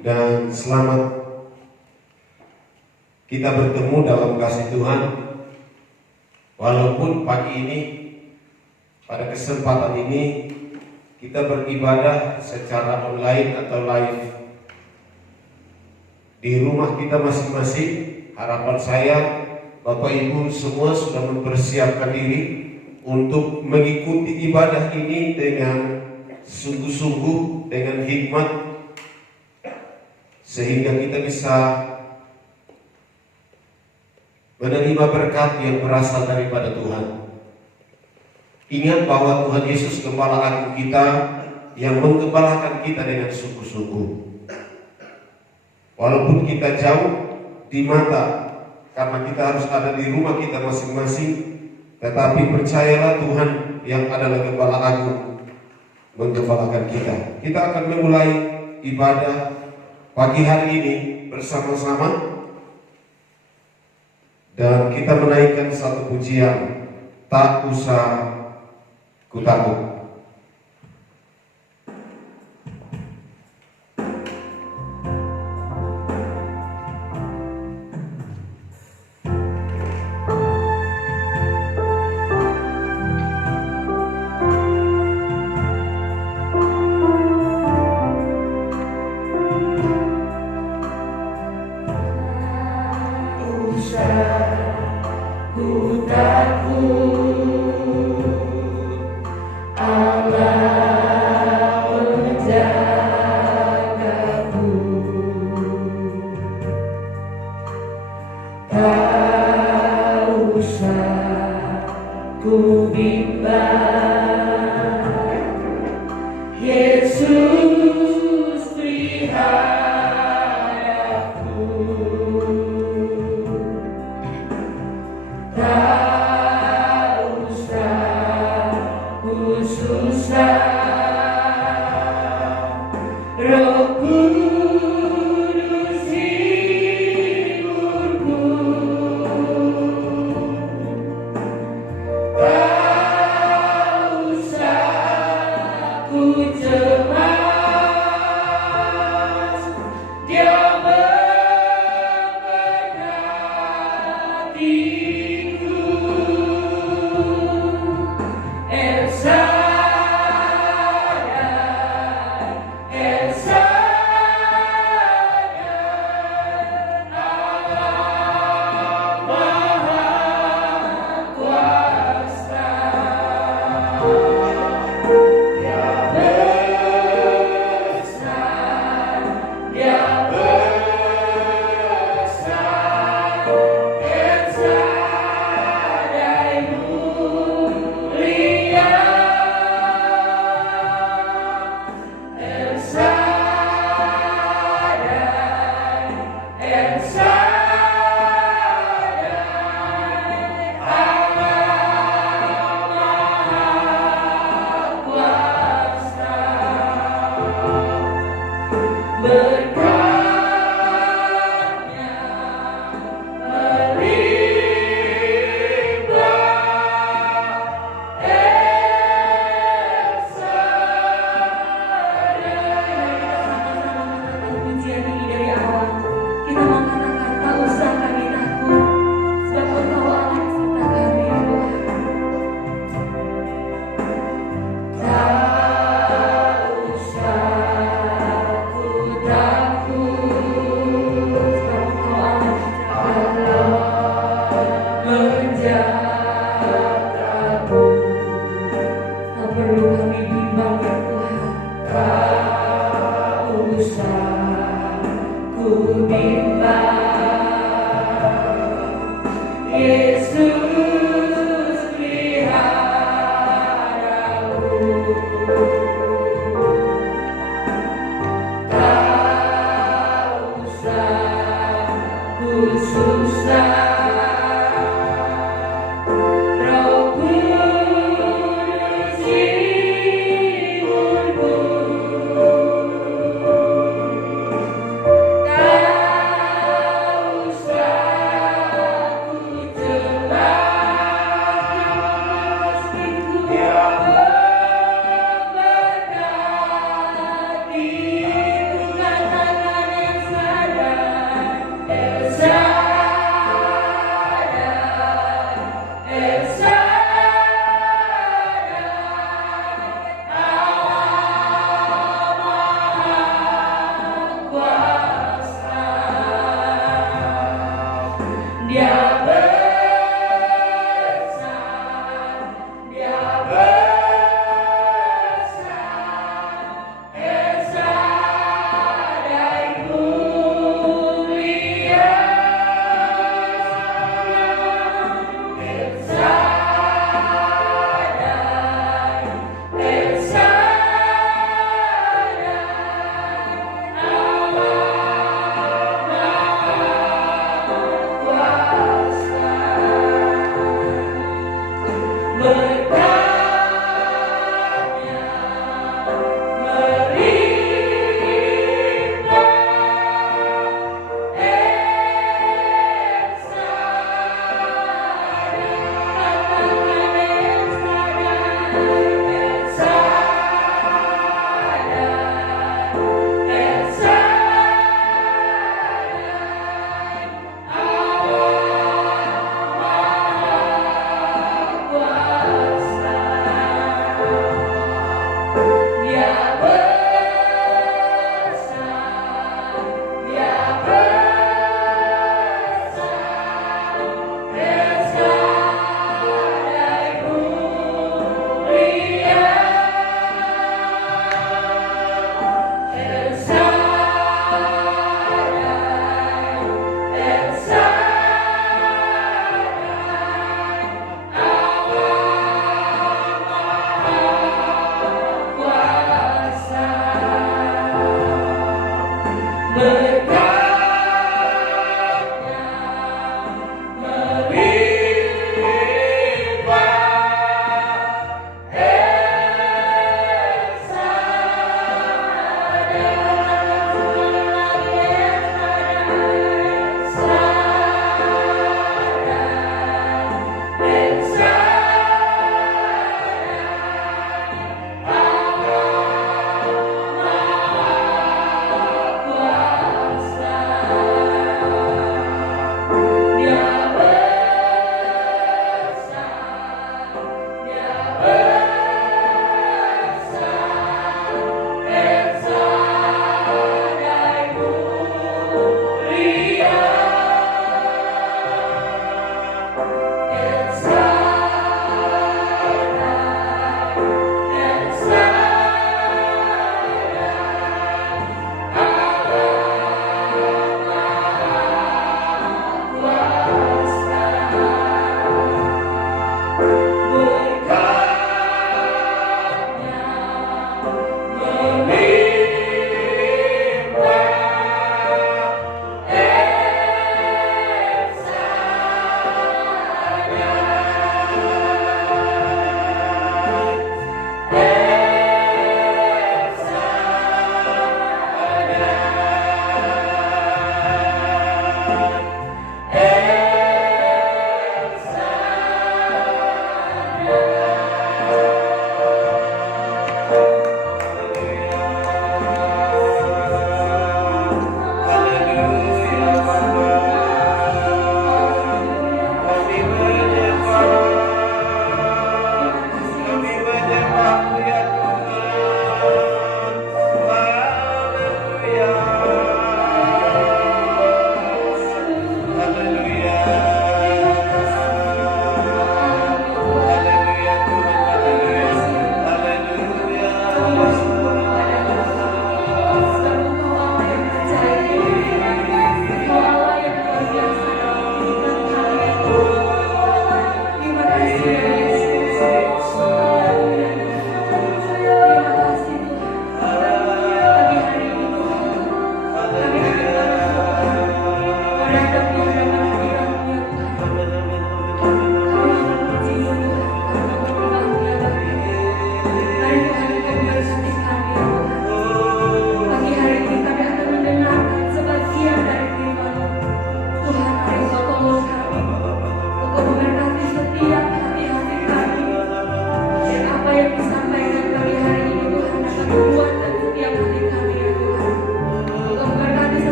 dan selamat kita bertemu dalam kasih Tuhan. Walaupun pagi ini, pada kesempatan ini kita beribadah secara online atau live di rumah kita masing-masing. Harapan saya Bapak Ibu semua sudah mempersiapkan diri untuk mengikuti ibadah ini dengan sungguh-sungguh, dengan hikmat, sehingga kita bisa menerima berkat yang berasal daripada Tuhan. Ingat bahwa Tuhan Yesus Gembala Agung kita yang menggembalakan kita dengan sungguh-sungguh. Walaupun kita jauh di mata, karena kita harus ada di rumah kita masing-masing, tetapi percayalah Tuhan yang adalah Gembala Agung menggembalakan kita. Kita akan memulai ibadah pagi hari ini bersama-sama, dan kita menaikkan satu pujian, tak usah ku takut.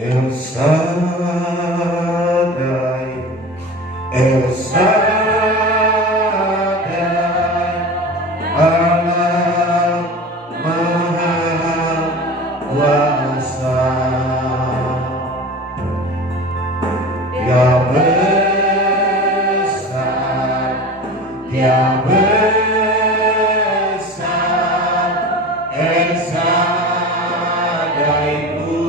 El Shaddai, El Shaddai, Allah Maha Kuasa, Dia besar, Dia besar, El Shaddai itu.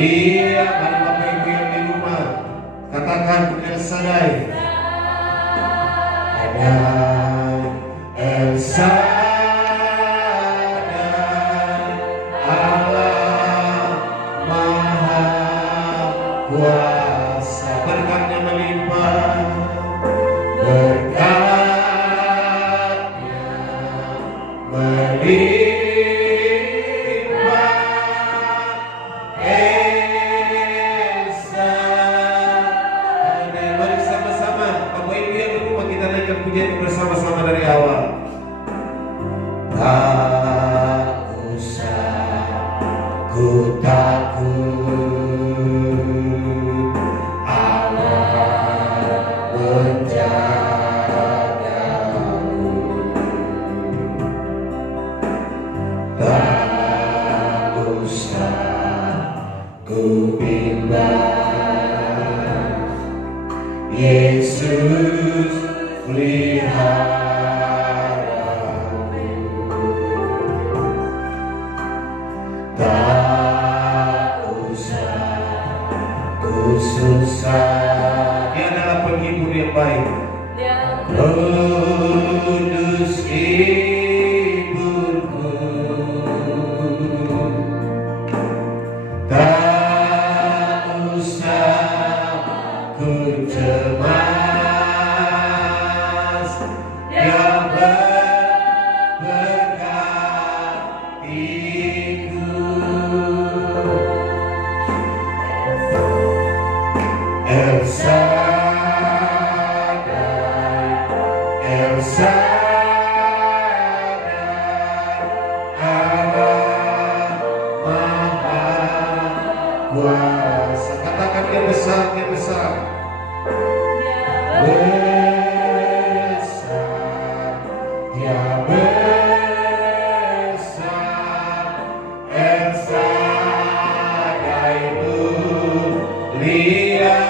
Iya, kan Bapak Ibu yang di rumah, katakan El Shaddai. Ada El Shaddai, Allah Maha Kuasa. Berkatnya melimpah, berkatnya melimpah. Pujian bersama-sama dari awal. Tak usah ku takut, Allah menjagaku. Tak ku bimbang. Yesus peliharaku, tak usah ku susah. Dia adalah penghibur yang baik. Kudus hiburku, tak usah ku cemas. Dia berberkatiku. Elsa, Elsa, Allah Maha Kuasa. Katakan dia besar, dia besar. Besar, dia besar. Elsa Daimu lihat.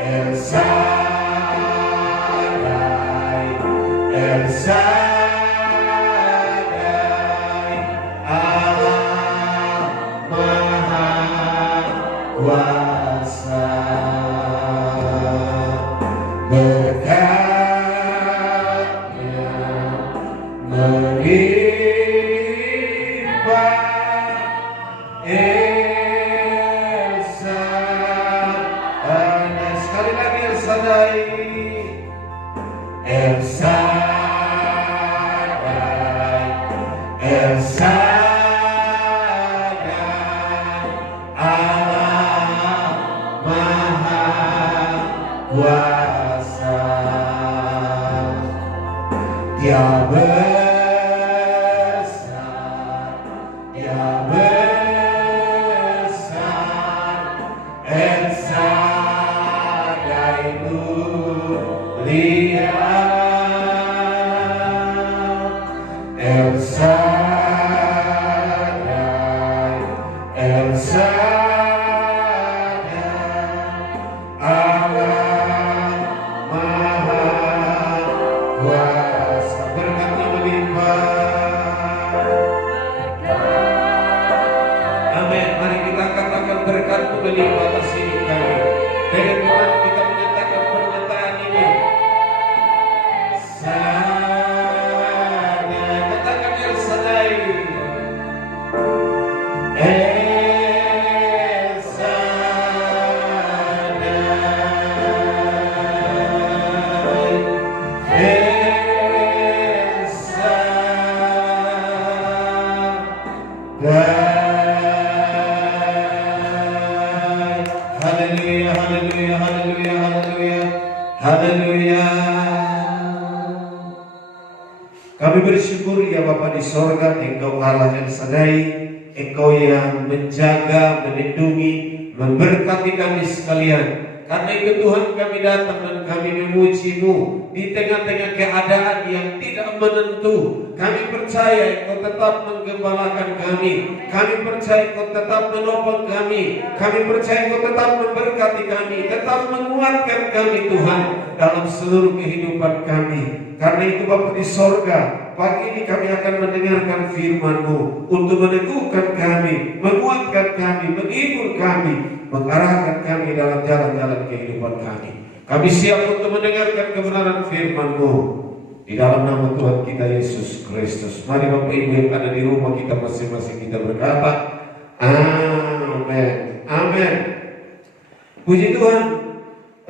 Elsa, Elsa, Allah Maha Kuasa. Berkatnya melimpah. Elsa, sekali lagi Elsa Dai. Elsa, Elsa, Allah Maha Kuasa. Dia besar, dia besar. Elsa Daimu lihat. Elsa, Elsa, Allah Maha Kuasa. Berkatnya melimpah. Amin. Mari kita katakan berkat-Mu melimpah atas hidup kami. Dengan iman kita menyatakan pernyataan ini. Katakan El Shaddai. El Shaddai. El Shaddai. Haleluya, haleluya, haleluya, haleluya, haleluya. Kami bersyukur ya Bapa di sorga, Engkau Allah yang Shaddai, Engkau yang menjaga, melindungi, memberkati kami sekalian. Karena itu Tuhan kami datang dan kami memuji-Mu di tengah-tengah keadaan yang tidak menentu. Kami percaya Engkau tetap menggembalakan kami. Kami percaya Engkau tetap menopang kami. Kami percaya Engkau tetap memberkati kami, tetap menguatkan kami Tuhan dalam seluruh kehidupan kami. Karena itu Bapa di sorga, pagi ini kami akan mendengarkan firman-Mu untuk meneguhkan kami, menguatkan kami, menghibur kami, mengarahkan kami dalam jalan-jalan kehidupan kami. Kami siap untuk mendengarkan kebenaran firman-Mu di dalam nama Tuhan kita Yesus Kristus. Mari Bapak Ibu yang ada di rumah kita masing-masing kita berkata, amin, amin. Puji Tuhan.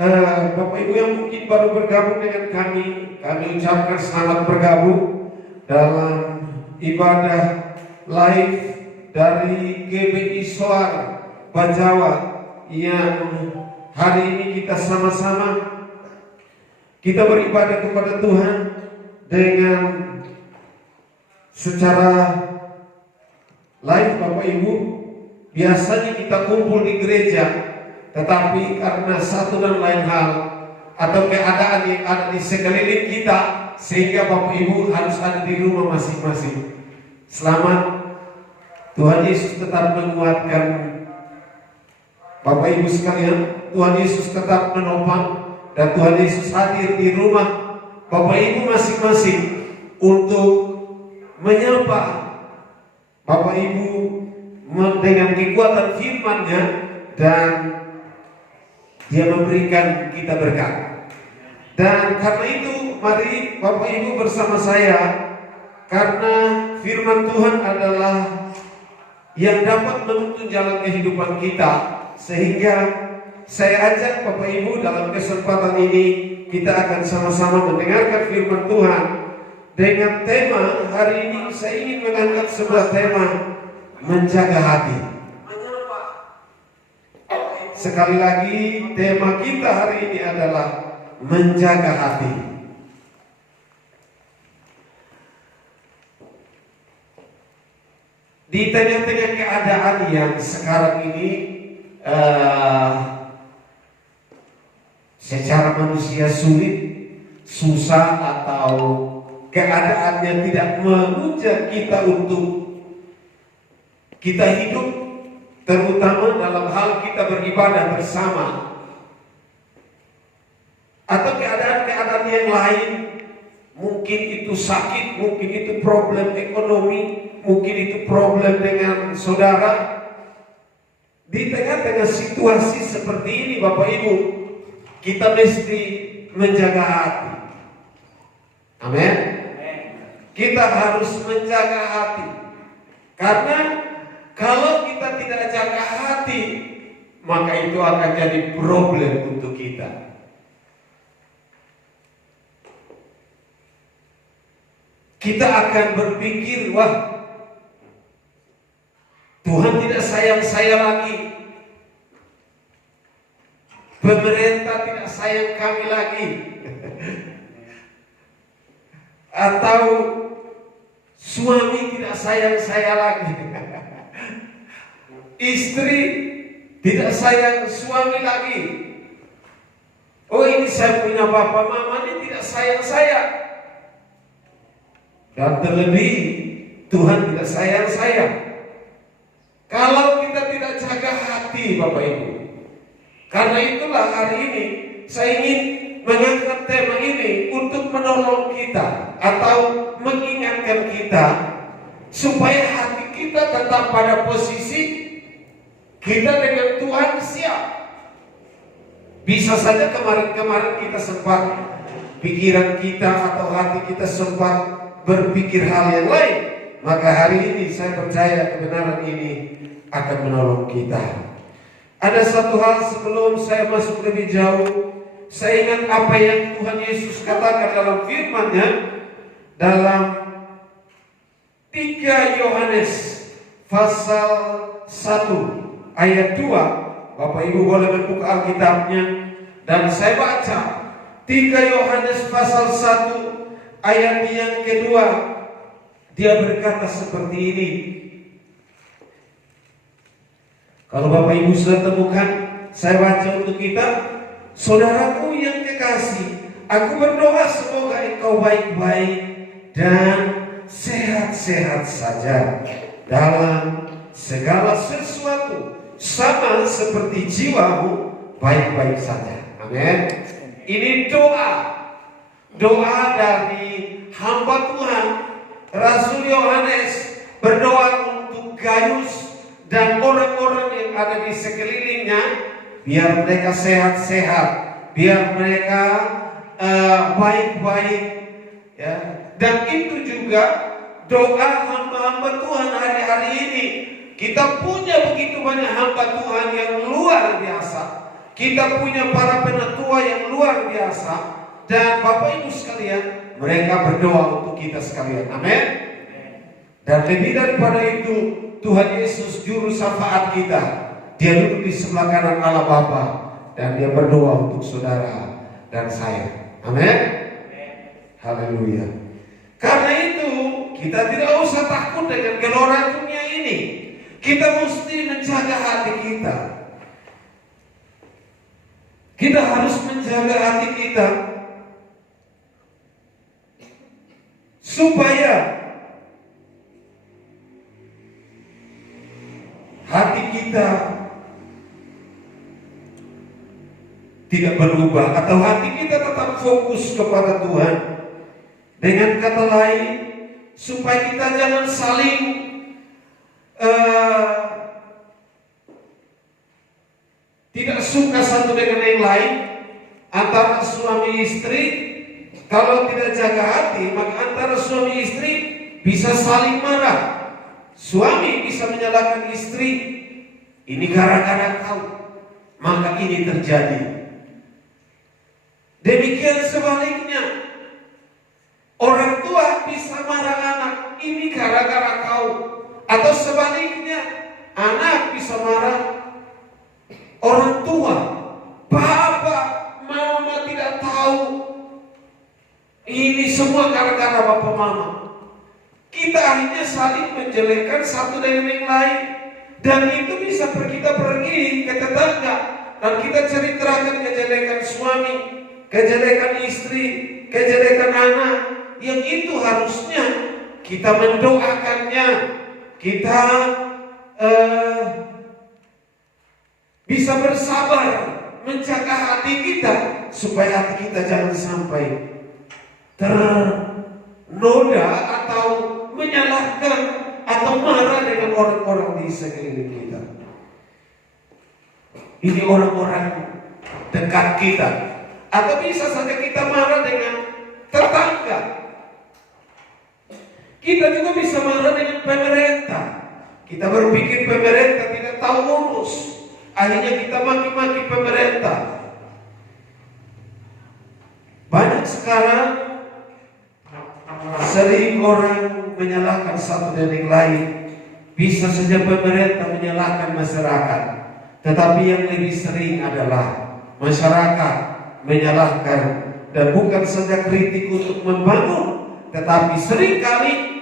Bapak Ibu yang mungkin baru bergabung dengan kami ucapkan selamat bergabung dalam ibadah live dari GBI Soar Bajawa yang hari ini kita sama-sama kita beribadah kepada Tuhan dengan secara live. Bapak Ibu, biasanya kita kumpul di gereja, tetapi karena satu dan lain hal atau keadaan yang ada di sekeliling kita, sehingga Bapak Ibu harus ada di rumah masing-masing. Selamat Tuhan Yesus tetap menguatkan Bapak Ibu sekalian. Tuhan Yesus tetap menopang, dan Tuhan Yesus hadir di rumah Bapak Ibu masing-masing untuk menyapa Bapak Ibu dengan kekuatan firman-Nya, dan Dia memberikan kita berkat. Dan karena itu mari Bapak Ibu bersama saya, karena firman Tuhan adalah yang dapat menuntun jalan kehidupan kita, sehingga saya ajak Bapak Ibu dalam kesempatan ini kita akan sama-sama mendengarkan firman Tuhan dengan tema hari ini. Saya ingin mengangkat sebuah tema, menjaga hati. Sekali lagi, tema kita hari ini adalah menjaga hati. Di tengah-tengah keadaan yang sekarang ini secara manusia sulit, susah, atau keadaannya tidak menunjang kita untuk kita hidup, terutama dalam hal kita beribadah bersama, atau keadaan-keadaan yang lain. Mungkin itu sakit, mungkin itu problem ekonomi, mungkin itu problem dengan saudara. Di tengah-tengah situasi seperti ini Bapak Ibu, kita mesti menjaga hati. Amin. Kita harus menjaga hati, karena kalau kita tidak jaga hati, maka itu akan jadi problem untuk kita. Kita akan berpikir, wah, Tuhan tidak sayang saya lagi, pemerintah tidak sayang kami lagi, atau suami tidak sayang saya lagi, istri tidak sayang suami lagi. Oh, ini saya punya bapak mama ini tidak sayang saya. Dan terlebih Tuhan tidak sayang saya. Kalau kita tidak jaga hati Bapak Ibu. Karena itulah hari ini saya ingin mengangkat tema ini untuk menolong kita atau mengingatkan kita supaya hati kita tetap pada posisi kita dengan Tuhan siap. Bisa saja kemarin-kemarin kita sempat, pikiran kita atau hati kita sempat berpikir hal yang lain, maka hari ini saya percaya kebenaran ini akan menolong kita. Ada satu hal sebelum saya masuk lebih jauh, saya ingat apa yang Tuhan Yesus katakan dalam firman-Nya dalam 3 Yohanes pasal 1 ayat 2. Bapak Ibu boleh membuka Alkitabnya dan saya baca 3 Yohanes pasal 1 ayat yang kedua. Dia berkata seperti ini. Kalau Bapak Ibu sudah temukan, saya baca untuk kita. Saudaraku yang kekasih, aku berdoa semoga engkau baik-baik dan sehat-sehat saja dalam segala sesuatu, sama seperti jiwamu baik-baik saja. Amin. Ini doa dari hamba Tuhan Rasul Yohanes, berdoa untuk Gaius dan orang-orang yang ada di sekelilingnya, biar mereka sehat-sehat, biar mereka baik-baik, ya. Dan itu juga doa hamba-hamba Tuhan hari-hari ini. Kita punya begitu banyak hamba Tuhan yang luar biasa. Kita punya para penatua yang luar biasa. Dan Bapak Ibu sekalian, mereka berdoa untuk kita sekalian. Amin. Dan lebih daripada itu, Tuhan Yesus juru syafaat kita, Dia duduk di sebelah kanan Allah Bapa, dan Dia berdoa untuk saudara dan saya. Amin. Haleluya. Karena itu kita tidak usah takut dengan gelora dunia ini. Kita mesti menjaga hati kita. Kita harus menjaga hati kita supaya hati kita tidak berubah, atau hati kita tetap fokus kepada Tuhan. Dengan kata lain, supaya kita jangan saling tidak suka satu dengan yang lain, antara suami istri. Kalau tidak jaga hati, maka antara suami istri bisa saling marah. Suami bisa menyalahkan istri, ini gara-gara kau, maka ini terjadi. Demikian sebaliknya, orang tua bisa marah anak, ini gara-gara kau. Atau sebaliknya, anak bisa marah orang tua, bapak, mama tidak tahu, ini semua gara-gara bapak mama. Kita akhirnya saling menjelekkan satu dengan yang lain. Dan itu bisa kita pergi ke tetangga dan kita ceritakan kejelekan suami, kejelekan istri, kejelekan anak. Yang itu harusnya kita mendoakannya, kita bisa bersabar menjaga hati kita, supaya hati kita jangan sampai ternoda atau menyalahkan atau marah dengan orang-orang di sekeliling kita. Ini orang-orang dekat kita, atau bisa saja kita marah dengan tetangga. Kita juga bisa marah dengan pemerintah. Kita berpikir pemerintah tidak tahu urus, akhirnya kita maki-maki pemerintah. Banyak sekarang sering orang menyalahkan satu dan yang lain. Bisa saja pemerintah menyalahkan masyarakat, tetapi yang lebih sering adalah masyarakat menyalahkan. Dan bukan saja kritik untuk membangun, tetapi seringkali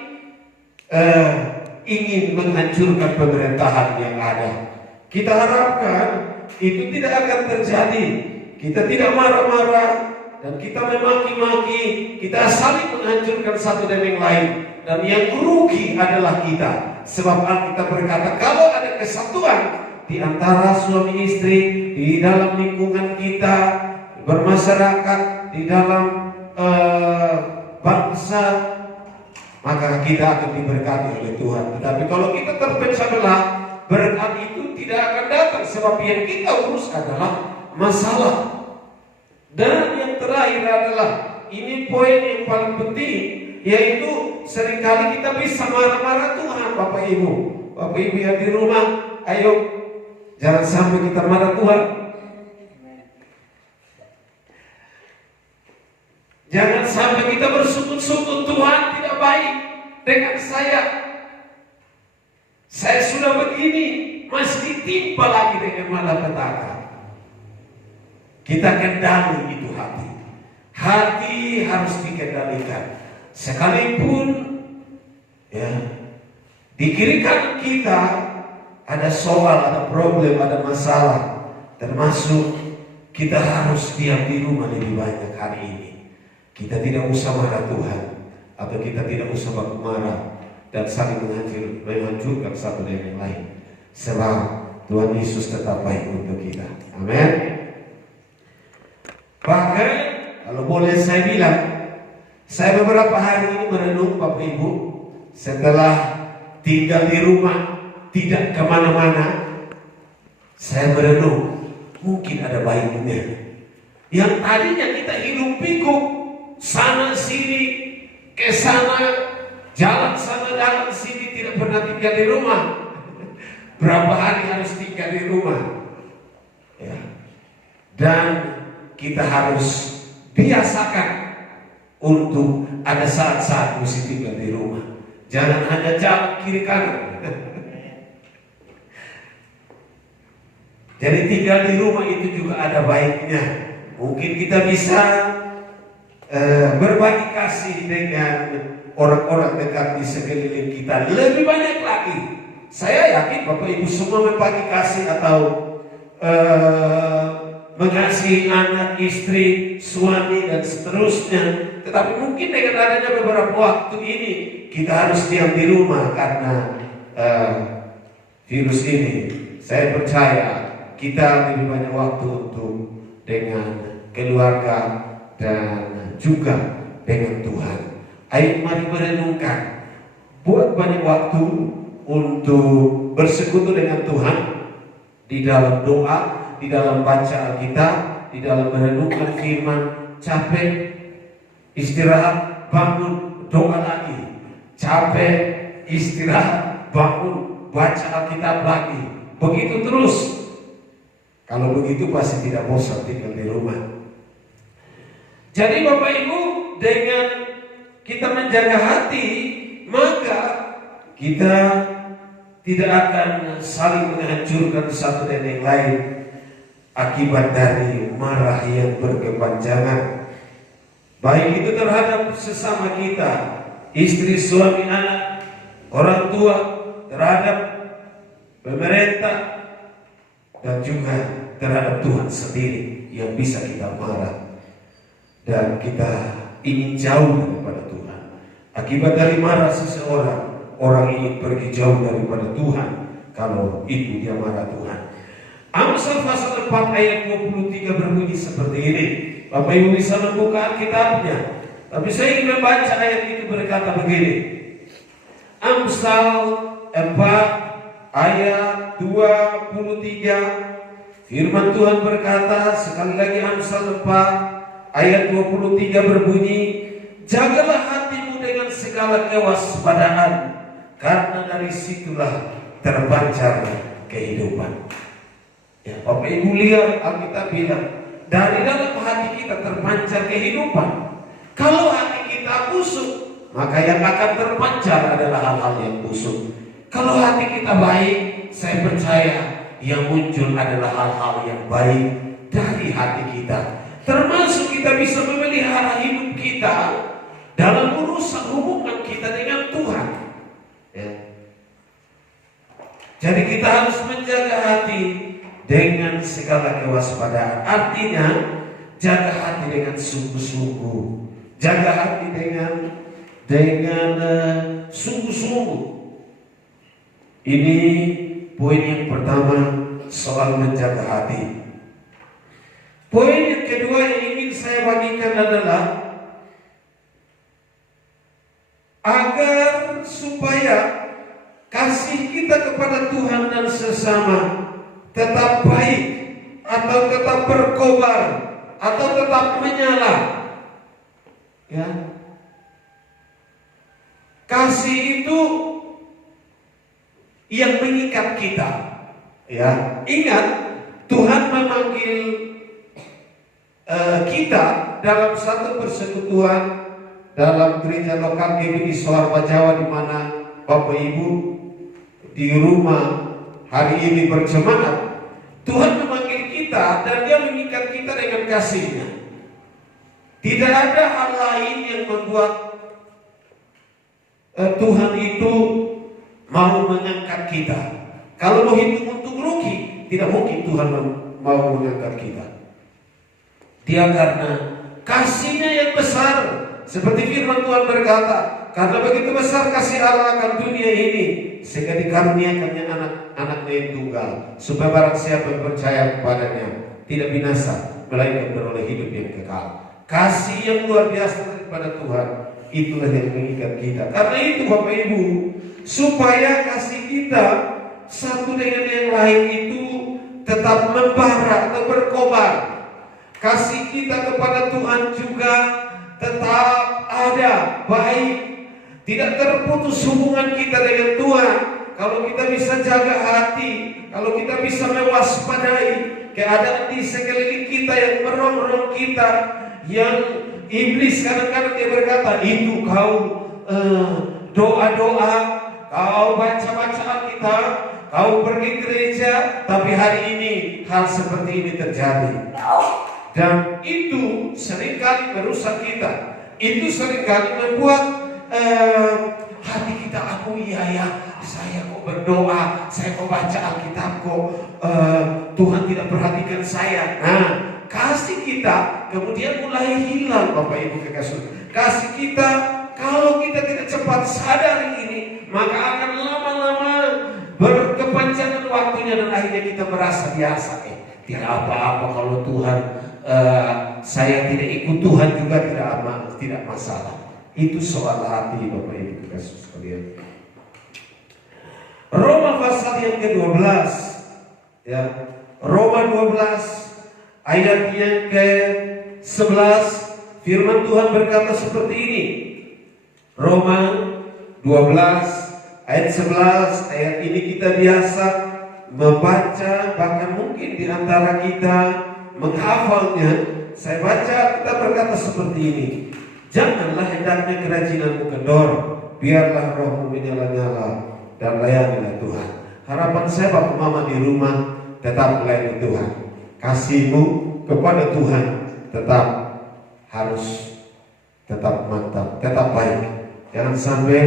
ingin menghancurkan pemerintahan yang ada. Kita harapkan itu tidak akan terjadi. Kita tidak marah-marah dan kita memaki-maki, kita saling menghancurkan satu dan yang lain. Dan yang rugi adalah kita. Sebab Alkitab berkata, kalau ada kesatuan di antara suami istri, di dalam lingkungan kita, bermasyarakat, di dalam bangsa, maka kita akan diberkati oleh Tuhan. Tetapi kalau kita terpecah belah, berkat itu tidak akan datang. Sebab yang kita urus adalah masalah. Dan yang terakhir adalah, ini poin yang paling penting, yaitu seringkali kita bisa marah-marah Tuhan. Bapak Ibu yang di rumah, ayo jangan sampai kita marah Tuhan. Jangan sampai kita bersukut-sukut, Tuhan tidak baik dengan saya. Saya sudah begini, masih ditimpa lagi dengan malapetaka. Kita kendali itu hati. Hati harus dikendalikan. Sekalipun ya, di kiri kanan kita ada soal, ada problem, ada masalah, termasuk kita harus diam di rumah lebih banyak hari ini. Kita tidak usah marah Tuhan, atau kita tidak usah baku marah dan saling menghancurkan satu dengan yang lain. Sebab Tuhan Yesus tetap baik untuk kita. Amin. Bahkan kalau boleh saya bilang, saya beberapa hari ini merenung Bapak Ibu, setelah tinggal di rumah tidak kemana-mana, saya merenung mungkin ada baiknya. Yang tadinya kita hidup pikuk, sana sini, ke sana, jalan sana, jalan sini, tidak pernah tinggal di rumah. Berapa hari harus tinggal di rumah ya. Dan kita harus biasakan untuk ada saat-saat mesti tinggal di rumah. Jangan hanya jalan kiri kanan. Jadi tinggal di rumah itu juga ada baiknya. Mungkin kita bisa berbagi kasih dengan orang-orang dekat di sekeliling kita lebih banyak lagi. Saya yakin Bapak Ibu semua berbagi kasih atau mengasihi anak, istri, suami dan seterusnya. Tetapi mungkin dengan adanya beberapa waktu ini kita harus diam di rumah karena virus ini, saya percaya kita lebih banyak waktu untuk dengan keluarga dan juga dengan Tuhan. Ayo mari merenungkan, buat banyak waktu untuk bersekutu dengan Tuhan di dalam doa, di dalam baca Alkitab, di dalam merenungkan firman. Capek, istirahat, bangun, doa lagi. Capek, istirahat, bangun, baca Alkitab lagi. Begitu terus. Kalau begitu pasti tidak bosan tinggal di rumah. Jadi Bapak Ibu, dengan kita menjaga hati, maka kita tidak akan saling menghancurkan satu dan yang lain akibat dari marah yang berkepanjangan. Baik itu terhadap sesama kita, istri, suami, anak, orang tua, terhadap pemerintah, dan juga terhadap Tuhan sendiri yang bisa kita marah. Dan kita ingin jauh daripada Tuhan. Akibat dari marah seseorang, orang ingin pergi jauh daripada Tuhan. Kalau itu dia marah Tuhan. Amsal pasal 4 ayat 23 berbunyi seperti ini. Bapak Ibu bisa membuka Alkitabnya, tapi saya ingin membaca ayat itu berkata begini. Amsal 4 ayat 23, firman Tuhan berkata, sekali lagi Amsal 4 ayat 23 berbunyi, jagalah hatimu dengan segala kewaspadaan, karena dari situlah terpancar kehidupan. Ya, Bapak Ibu lihat, Alkitab bilang dari dalam hati kita terpancar kehidupan. Kalau hati kita busuk, maka yang akan terpancar adalah hal-hal yang busuk. Kalau hati kita baik, saya percaya yang muncul adalah hal-hal yang baik dari hati kita. Termasuk kita bisa memelihara hidup kita dalam urusan hubungan kita dengan Tuhan. Ya. Jadi kita harus menjaga hati dengan segala kewaspadaan. Artinya jaga hati dengan sungguh-sungguh. Jaga hati dengan sungguh-sungguh. Ini poin yang pertama, soal menjaga hati. Poin yang kedua yang ingin saya bagikan adalah agar supaya kasih kita kepada Tuhan dan sesama tetap baik, atau tetap berkobar, atau tetap menyala. Ya. Kasih itu yang mengikat kita. Ya, ingat Tuhan memanggil kita dalam satu persekutuan dalam gereja lokal GBI Soarwa Jawa, di mana Bapak Ibu di rumah hari ini berjemaat. Tuhan memanggil kita dan Dia mengikat kita dengan kasih-Nya. Tidak ada hal lain yang membuat Tuhan itu mau mengangkat kita. Kalau mau hitung untuk rugi, tidak mungkin Tuhan mau mengangkat kita. Dia karena kasih-Nya yang besar, seperti firman Tuhan berkata, karena begitu besar kasih Allah akan dunia ini, sehingga dikaruniakannya anak-anaknya yang tunggal, supaya barang siapa yang percaya kepadanya tidak binasa, melainkan beroleh hidup yang kekal. Kasih yang luar biasa daripada Tuhan, itulah yang mengikat kita. Karena itu Bapak Ibu, supaya kasih kita satu dengan yang lain itu tetap membara atau berkobar, kasih kita kepada Tuhan juga tetap ada, baik, tidak terputus hubungan kita dengan Tuhan. Kalau kita bisa jaga hati, kalau kita bisa mewaspadai keadaan di sekeliling kita yang merongrong kita, yang iblis kadang-kadang dia berkata, itu kau doa-doa, kau baca-baca Alkitab, kau pergi gereja, tapi hari ini hal seperti ini terjadi. Dan itu seringkali merusak kita. Itu seringkali membuat hati kita, aku saya kok berdoa, saya kok baca Alkitab, kok Tuhan tidak perhatikan saya. Nah, kasih kita kemudian mulai hilang, Bapak Ibu kekasih. Kasih kita, kalau kita tidak cepat sadar ini, maka akan lama-lama berkepanjangan akhirnya kita merasa biasa, tidak apa-apa kalau Tuhan, saya tidak ikut Tuhan juga tidak masalah. Itu soal hati, Bapak Ibu kasih sekalian. Roma pasal yang ke-12, ya, Roma 12 ayat yang ke-11, firman Tuhan berkata seperti ini. Roma 12 ayat 11, ayat ini kita biasa membaca, bahkan mungkin di antara kita menghafalnya. Saya baca, kita berkata seperti ini. Janganlah hendaknya kerajinanmu kendor, biarlah rohmu menyala-nyala dan layanilah Tuhan. Harapan saya Bapak Mama di rumah tetap melayani Tuhan. Kasihmu kepada Tuhan harus tetap mantap, tetap baik. Jangan sampai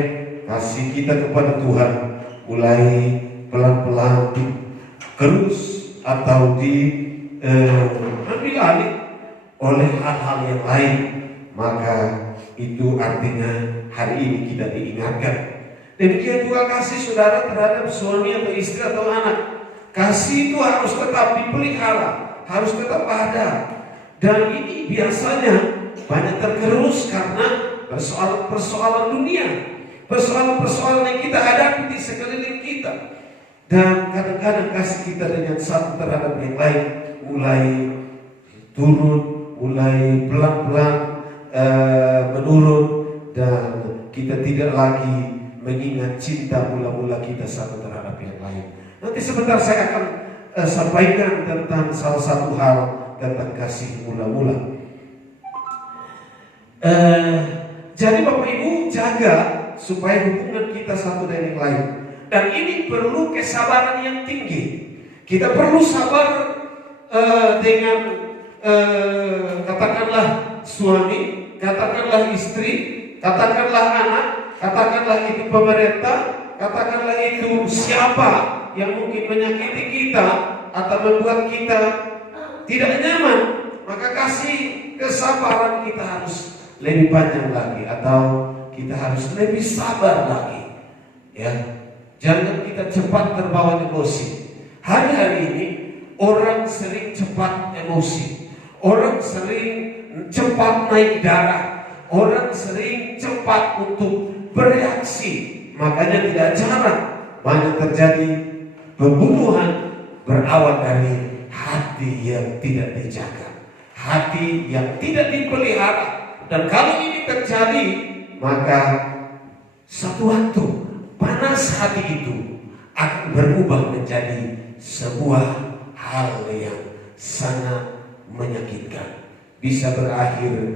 kasih kita kepada Tuhan mulai pelan-pelan digerus atau diambil alih oleh hal-hal yang lain. Maka itu artinya hari ini kita diingatkan. Demikian juga kasih saudara terhadap suami atau istri atau anak. Kasih itu harus tetap dipelihara, harus tetap ada. Dan ini biasanya banyak tergerus karena persoalan dunia, persoalan yang kita hadapi di sekeliling kita. Dan kadang-kadang kasih kita dengan satu terhadap yang lain mulai turun, mulai pelan-pelan menurun, dan kita tidak lagi mengingat cinta mula-mula kita satu terhadap yang lain. Nanti sebentar saya akan sampaikan tentang salah satu hal tentang kasih mula-mula. Jadi Bapak Ibu jaga supaya hubungan kita satu dengan yang lain. Dan ini perlu kesabaran yang tinggi. Kita perlu sabar dengan katakanlah suami, katakanlah istri, katakanlah anak, katakanlah itu pemerintah, katakanlah itu siapa yang mungkin menyakiti kita atau membuat kita tidak nyaman. Maka kasih kesabaran kita harus lebih panjang lagi, atau kita harus lebih sabar lagi, ya. Jangan kita cepat terbawa emosi. Hari-hari ini orang sering cepat emosi, orang sering cepat naik darah, orang sering cepat untuk bereaksi. Makanya tidak jarang banyak terjadi pembunuhan berawal dari hati yang tidak dijaga, hati yang tidak dipelihara. Dan kalau ini terjadi, maka satu waktu panas hati itu akan berubah menjadi sebuah hal yang sangat menyakitkan. Bisa berakhir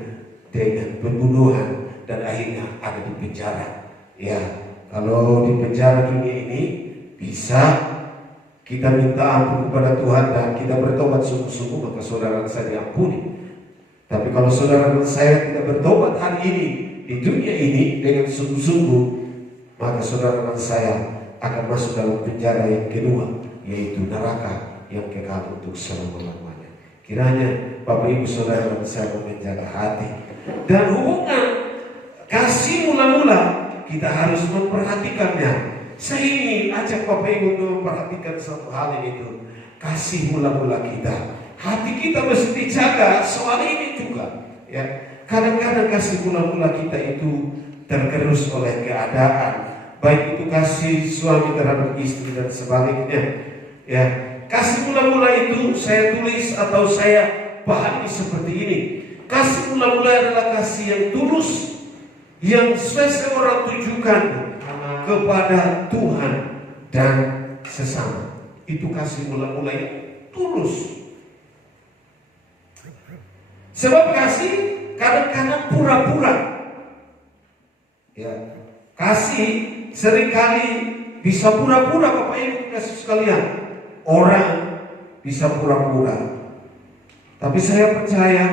dengan pembunuhan dan akhirnya ada di penjara. Ya, kalau di penjara dunia ini bisa kita minta ampun kepada Tuhan dan kita bertobat sungguh-sungguh, maka saudara saya diampuni. Tapi kalau saudara dan saya tidak bertobat hari ini di dunia ini dengan sungguh-sungguh, maka saudara dan saya akan masuk dalam penjara yang kedua, yaitu neraka yang kekal untuk selama-lamanya. Kiranya Bapak Ibu saudara dan saya menjaga hati dan hubungan kasih mula-mula kita harus memperhatikannya. Saya ingin ajak Bapak Ibu untuk memperhatikan satu hal itu, kasih mula-mula kita. Hati kita mesti dijaga soal ini juga, ya. Kadang-kadang kasih mula-mula kita itu tergerus oleh keadaan, baik itu kasih suami terhadap istri dan sebaliknya, ya. Kasih mula-mula itu saya tulis atau saya pahami seperti ini. Kasih mula-mula adalah kasih yang tulus, yang seseorang tujukan kepada Tuhan dan sesama. Itu kasih mula-mula yang tulus. Sebab kasih kadang-kadang pura-pura, ya. Kasih seringkali bisa pura-pura, Bapak Ibu kasih sekalian. Orang bisa pura-pura, tapi saya percaya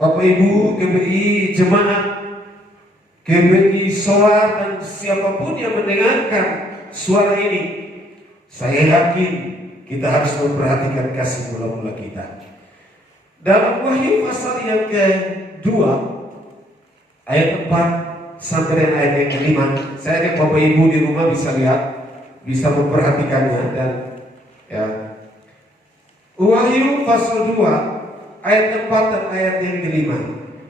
Bapak Ibu GBI Jemaat, GBI SOA dan siapapun yang mendengarkan suara ini, saya yakin kita harus memperhatikan kasih mula-mula kita. Dalam Wahyu pasal yang ke-2 ayat 4 sampai dengan ayat yang kelima. Saya ajak Bapak Ibu di rumah bisa lihat, bisa memperhatikannya. Dan ya, Wahyu pasal 2 ayat 4 dan ayat yang kelima.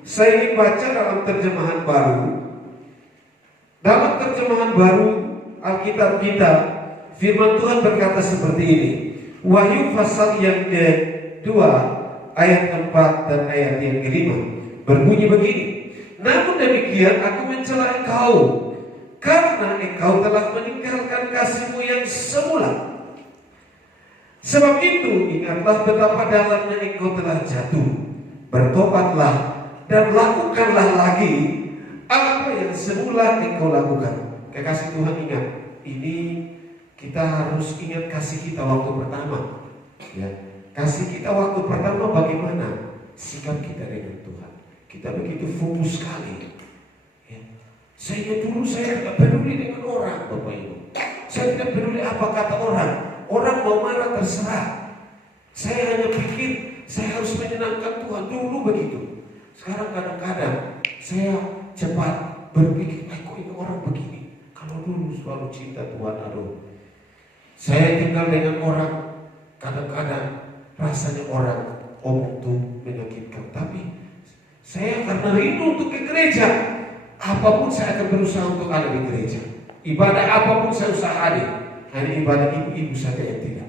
Saya ingin baca dalam terjemahan baru. Dalam terjemahan baru Alkitab kita, firman Tuhan berkata seperti ini. Wahyu pasal yang kedua ayat 4 dan ayat yang kelima berbunyi begini. Namun demikian aku mencela engkau, karena engkau telah meninggalkan kasihmu yang semula. Sebab itu ingatlah betapa dalamnya engkau telah jatuh. Bertobatlah dan lakukanlah lagi apa yang semula engkau lakukan. Kekasih Tuhan, ingat, ini kita harus ingat kasih kita waktu pertama. Ya, kasih kita waktu pertama bagaimana sikap kita dengan Tuhan. Kita begitu fokus sekali. Ya. Saya dulu saya tidak peduli dengan orang, Bapak Ibu. Saya tidak peduli apa kata orang. Orang mau marah terserah. Saya hanya pikir saya harus menyenangkan Tuhan. Dulu begitu. Sekarang kadang-kadang saya cepat berpikir, kok ini orang begini. Kalau dulu selalu cinta Tuhan, aduh. Saya tinggal dengan orang, kadang-kadang rasanya orang omong tuh menyakitkan. Tapi saya karena rindu untuk ke gereja, apapun saya akan berusaha untuk ada di gereja. Ibadah apapun saya usaha hadir. Hanya ibadah ibu-ibu saja yang tidak.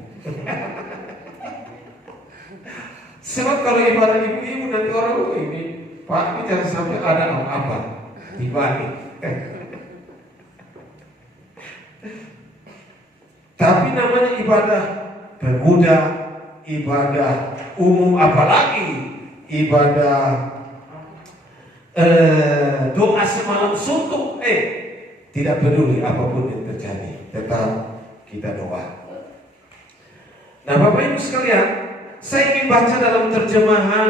Sebab kalau ibadah ibu-ibu nanti orang ini, Pak, ini jangan sampai ada apa-apa dibalik. Tapi namanya ibadah pemuda, ibadah umum, apalagi ibadah doa semalam suntuk, tidak peduli apapun yang terjadi, tetap kita doa. Nah, Bapak Ibu sekalian, saya ingin baca dalam terjemahan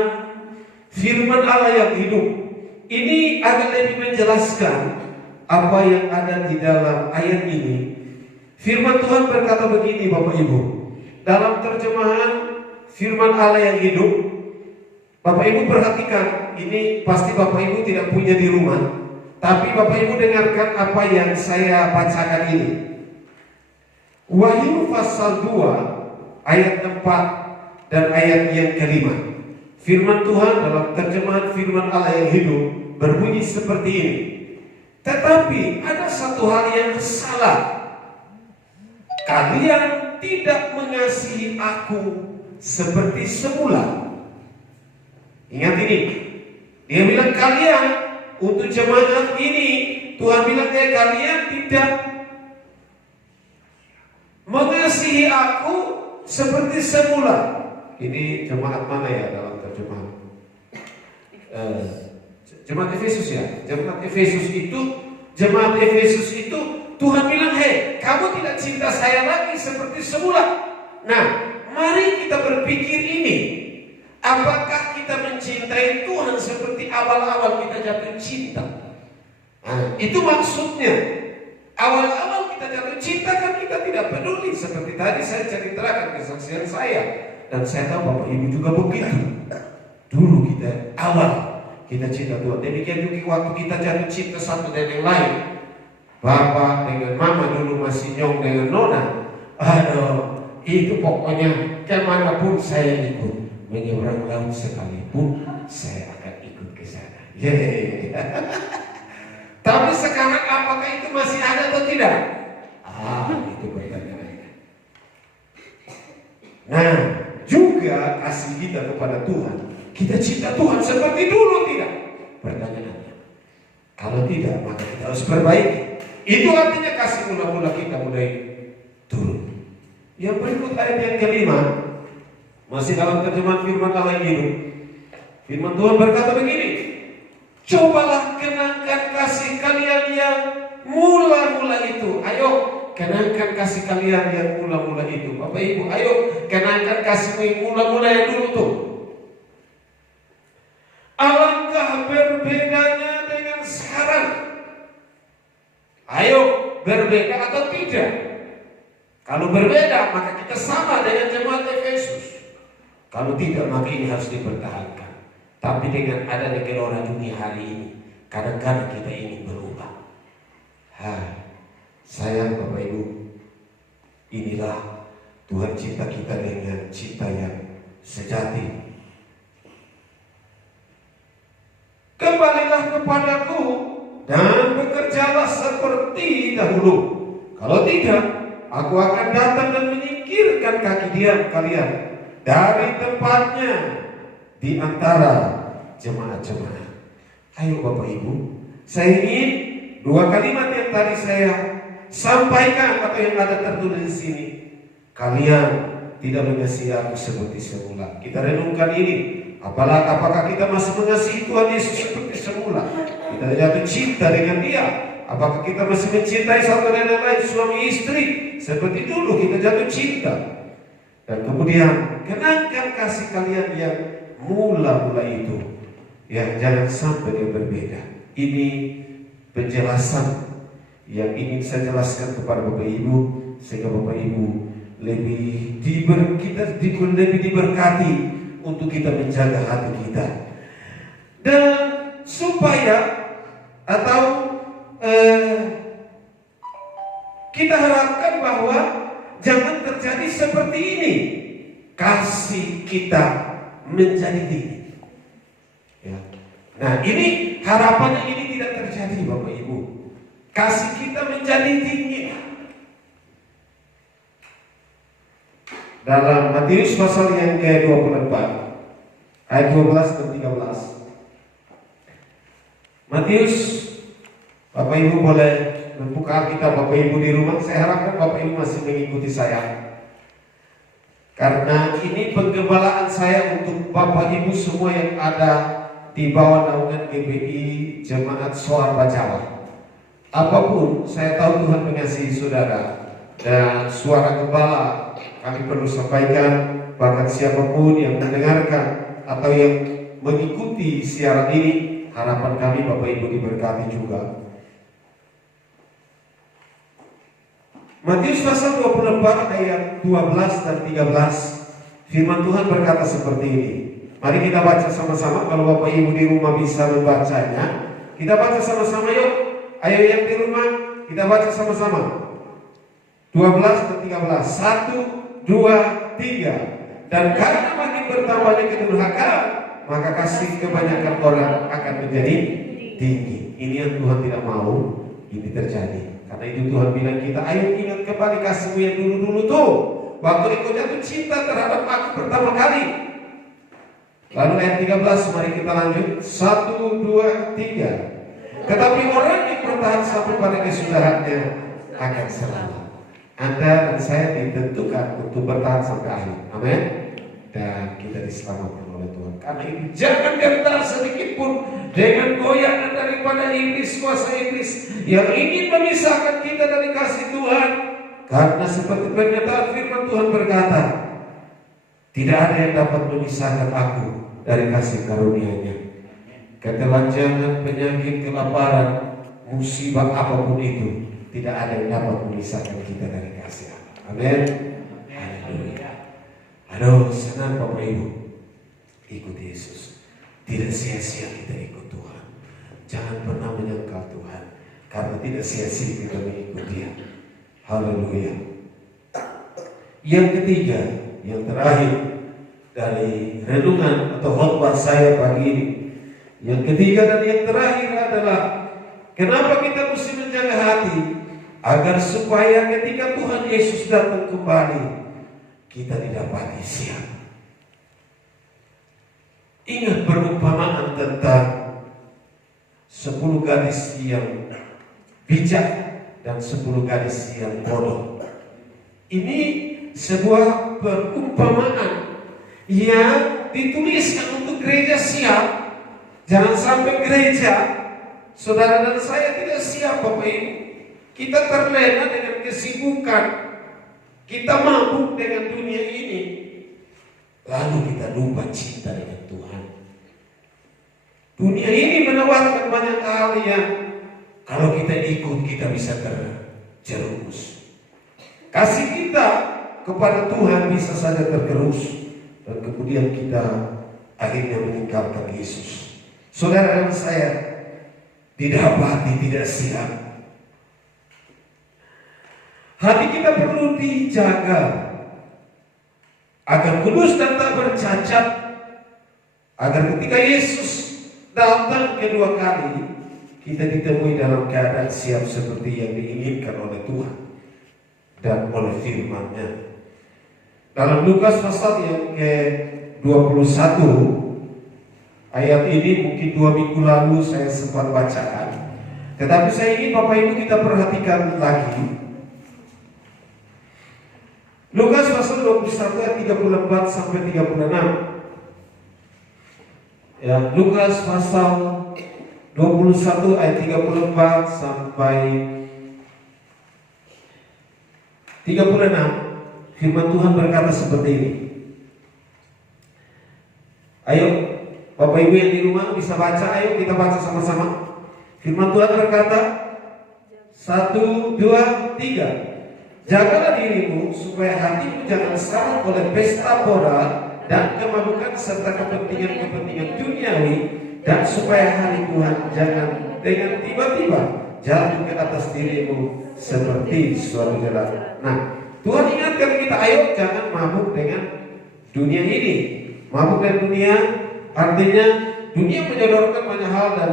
firman Allah yang hidup. Ini agak lebih menjelaskan apa yang ada di dalam ayat ini. Firman Tuhan berkata begini, Bapak Ibu. Dalam terjemahan firman Allah yang hidup, Bapak Ibu perhatikan, ini pasti Bapak Ibu tidak punya di rumah, tapi Bapak Ibu dengarkan apa yang saya bacakan ini. Wahyu pasal 2 ayat 4 dan ayat yang kelima. Firman Tuhan dalam terjemahan firman Allah yang hidup berbunyi seperti ini. Tetapi ada satu hal yang salah. Kalian tidak mengasihi aku seperti semula. Ingat ini. Dia bilang kalian, untuk jemaat ini Tuhan bilang kalian tidak mengasihi aku seperti semula. Ini jemaat mana ya dalam terjemahan? Jemaat Efesus ya. Jemaat Efesus itu Tuhan bilang, kamu tidak cinta saya lagi seperti semula. Nah, mari kita berpikir ini. Apakah kita mencintai Tuhan seperti awal-awal kita jatuh cinta? Nah, itu maksudnya. Awal-awal kita jatuh cinta kan kita tidak peduli. Seperti tadi saya ceritakan kesaksian saya. Dan saya tahu Bapak Ibu juga begitu. Dulu kita awal kita cinta Tuhan. Demikian juga waktu kita jatuh cinta satu dan yang lain. Bapak dengan mama dulu masih nyong dengan nona. Aduh, itu pokoknya kemanapun saya ikut. Menyeberang laut sekalipun saya akan ikut ke sana. Tapi sekarang apakah itu masih ada atau tidak? Itu pertanyaannya. Nah, juga kasih kita kepada Tuhan. Kita cinta Tuhan seperti dulu tidak? Pertanyaannya. Kalau tidak, maka kita harus perbaiki. Itu artinya kasih mula-mula kita mulai turun. Yang berikut ayat yang kelima, masih dalam terjemahan firman Allah yang hidup. Firman Tuhan berkata begini. Cobalah kenangkan kasih kalian yang mula-mula itu. Ayo kenangkan kasih kalian yang mula-mula itu. Bapak Ibu, ayo kenangkan kasihmu yang mula-mula yang dulu tuh. Alangkah berbedanya dengan sekarang. Ayo berbeda atau tidak? Kalau berbeda maka kita sama dengan jemaat Efesus. Kalau tidak, maka ini harus dipertahankan. Tapi dengan adanya gelora dunia hari ini, kadang-kadang kita ingin berubah. Sayang Bapak Ibu, inilah Tuhan cinta kita dengan cinta yang sejati. Kembalilah kepadaku dan bekerjalah seperti dahulu. Kalau tidak, aku akan datang dan menyingkirkan kaki diam kalian dari tempatnya di antara jemaat-jemaat. Ayo Bapak Ibu, saya ingin dua kalimat yang tadi saya sampaikan atau yang ada tertulis di sini. Kalian tidak mengasihi aku seperti semula. Kita renungkan ini. Apakah kita masih mengasihi Tuhan Yesus seperti semula? Kita jatuh cinta dengan Dia. Apakah kita masih mencintai satu dan lain suami istri seperti dulu kita jatuh cinta? Dan kemudian kenangkan kasih kalian yang mula-mula itu. Ya, jangan sampai dia berbeda. Ini penjelasan yang ingin saya jelaskan kepada Bapak Ibu, sehingga Bapak Ibu lebih diberkati untuk kita menjaga hati kita, dan supaya kita harapkan bahwa jangan terjadi seperti ini, kasih kita menjadi tinggi. Ya. Nah, ini harapannya ini tidak terjadi Bapak Ibu. Kasih kita menjadi tinggi. Dalam Matius pasal yang ke-24 ayat 12 dan 13. Matius, Bapak Ibu boleh membuka Alkitab Bapak Ibu di rumah. Saya harapkan Bapak Ibu masih mengikuti saya, karena ini penggembalaan saya untuk Bapak Ibu semua yang ada di bawah naungan GBI Jemaat Soar Bajawa. Apapun, saya tahu Tuhan mengasihi saudara, dan suara gembala kami perlu sampaikan. Bahkan siapapun yang mendengarkan atau yang mengikuti siaran ini, harapan kami Bapak Ibu diberkati juga. Matius pasal 24 ayat 12 dan 13, firman Tuhan berkata seperti ini. Mari kita baca sama-sama. Kalau Bapak Ibu di rumah bisa membacanya, kita baca sama-sama yuk. Ayo yang di rumah, kita baca sama-sama. 12 dan 13. 1, 2, 3. Dan karena makin bertambahnya kedurhakaan, maka kasih kebanyakan orang akan menjadi tinggi. Ini yang Tuhan tidak mau ini terjadi. Karena itu Tuhan bilang kita, ayo ingat kembali kasihmu yang dulu-dulu tuh, waktu engkau jatuh cinta terhadap aku pertama kali. Lalu ayat 13, mari kita lanjut. 1, 2, 3. Tetapi orang yang bertahan sampai pada kesudahannya akan selamat. Anda dan saya ditentukan untuk bertahan sampai akhir. Amin. Dan kita diselamatkan oleh Tuhan. Karena itu jangan gentar sedikit pun dengan goyangan daripada iblis, kuasa iblis yang ingin memisahkan kita dari kasih Tuhan. Karena seperti pernyataan firman Tuhan berkata, tidak ada yang dapat memisahkan aku dari kasih karunia-Nya. Ketelanjangan, penyakit, kelaparan, musibah apapun itu, tidak ada yang dapat memisahkan kita dari kasih Allah. Amin. Haleluya. Aduh, senang Bapak Ibu ikut Yesus. Tidak sia-sia kita ikut Tuhan. Jangan pernah menyangkal Tuhan, karena tidak sia-sia kita mengikut Dia. Haleluya. Yang ketiga, yang terakhir dari renungan atau khotbah saya pagi ini, yang ketiga dan yang terakhir adalah kenapa kita mesti menjaga hati, agar supaya ketika Tuhan Yesus datang kembali, kita didapati siap. Ingat perumpamaan tentang 10 gadis yang bijak dan 10 gadis yang bodoh. Ini sebuah perumpamaan yang dituliskan untuk gereja siap. Jangan sampai gereja, saudara dan saya tidak siap Bapak Ibu. Kita terlena dengan kesibukan, kita mabuk dengan dunia ini, lalu kita lupa cinta dengan Tuhan. Dunia ini menawarkan banyak hal yang kalau kita ikut kita bisa terjerumus. Kasih kita kepada Tuhan bisa saja tergerus, dan kemudian kita akhirnya meninggalkan Yesus. Saudara dan saya, didapati tidak siap. Hati kita perlu dijaga agar kudus dan tak bercacat, agar ketika Yesus datang kedua kali, kita ditemui dalam keadaan siap seperti yang diinginkan oleh Tuhan dan oleh firman-Nya. Dalam Lukas pasal yang ke-21, ayat ini mungkin 2 minggu lalu saya sempat bacakan, tetapi saya ingin Bapak Ibu kita perhatikan lagi. Lukas pasal 21 ayat 34 sampai 36. Ya, Lukas pasal 21 ayat 34 sampai 36. Firman Tuhan berkata seperti ini. Ayo, Bapak Ibu yang di rumah bisa baca, ayo kita baca sama-sama. Firman Tuhan berkata, 1, 2, 3. Jagalah dirimu supaya hatimu jangan syarat oleh pesta pora dan kemabukan serta kepentingan-kepentingan duniawi, dan supaya hari Tuhan jangan dengan tiba-tiba jatuh ke atas dirimu seperti suatu jalan. Nah, Tuhan ingatkan kita, ayo jangan mabuk dengan dunia ini. Mabuk dengan dunia artinya dunia menyodorkan banyak hal, dan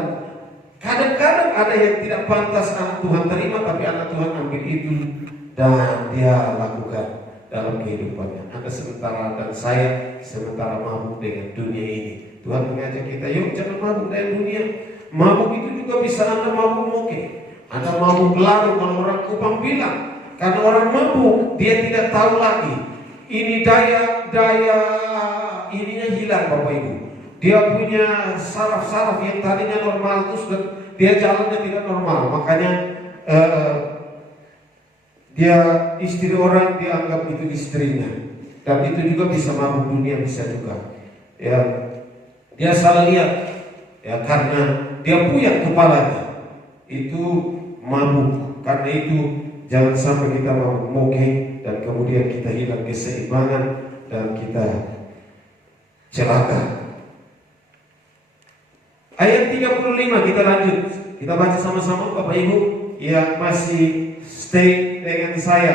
kadang-kadang ada yang tidak pantas anak Tuhan terima, tapi anak Tuhan ambil itu dan dia lakukan dalam kehidupannya. Anda sementara dan saya sementara mabuk dengan dunia ini. Tuhan mengajak kita, yuk jangan mabuk dengan dunia. Mabuk itu juga bisa Anda mabuk moke, Anda mabuk lalu kalau orang Kupang bilang. Karena orang mabuk dia tidak tahu lagi. Ini daya ininya hilang Bapak Ibu. Dia punya saraf-saraf yang tadinya normal terus dia jalannya tidak normal. Makanya dia istri orang dianggap itu istrinya, dan itu juga bisa mabuk dunia, bisa juga. Ya, dia salah lihat, ya karena dia puyeng kepalanya, itu mabuk. Karena itu jangan sampai kita mabuk moke dan kemudian kita hilang keseimbangan dan kita celaka. Ayat 35 kita lanjut, kita baca sama-sama Bapak Ibu yang masih stay dengan saya.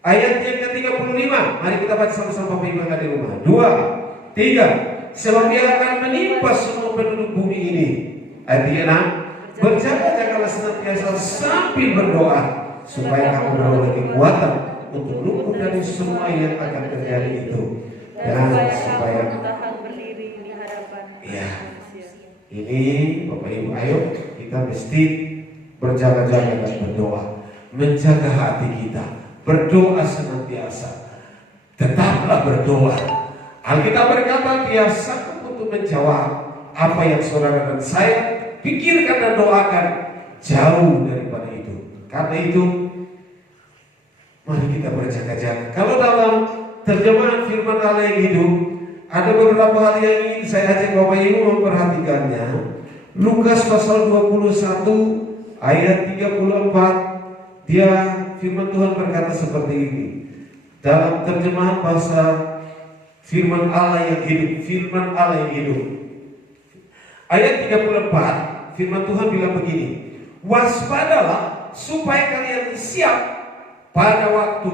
Ayat yang ke-35, mari kita baca sama-sama Bapak Ibu yang ada di rumah. 2, 3. Sebab dia akan menimpa semua penduduk bumi ini. Ayat 36. Berjaga-jagalah senantiasa sambil berdoa, supaya kamu beroleh kekuatan untuk luput dari semua yang akan terjadi itu, dan supaya berdiri di hadapan. Ya, ini Bapak Ibu, ayo kita mesti berjaga-jaga dan berdoa, menjaga hati kita, berdoa senantiasa. Tetaplah berdoa. Alkitab berkata dia sanggup untuk menjawab apa yang saudara dan saya pikirkan dan doakan jauh daripada itu. Karena itu mari kita berjaga-jaga. Kalau dalam terjemahan firman Allah yang hidup, ada beberapa hal yang ingin saya ajak Bapak Ibu memperhatikannya. Lukas pasal 21 ayat 34, dia firman Tuhan berkata seperti ini. Dalam terjemahan bahasa firman Allah yang hidup, firman Allah yang hidup. Ayat 34, firman Tuhan bilang begini, waspadalah supaya kalian siap pada waktu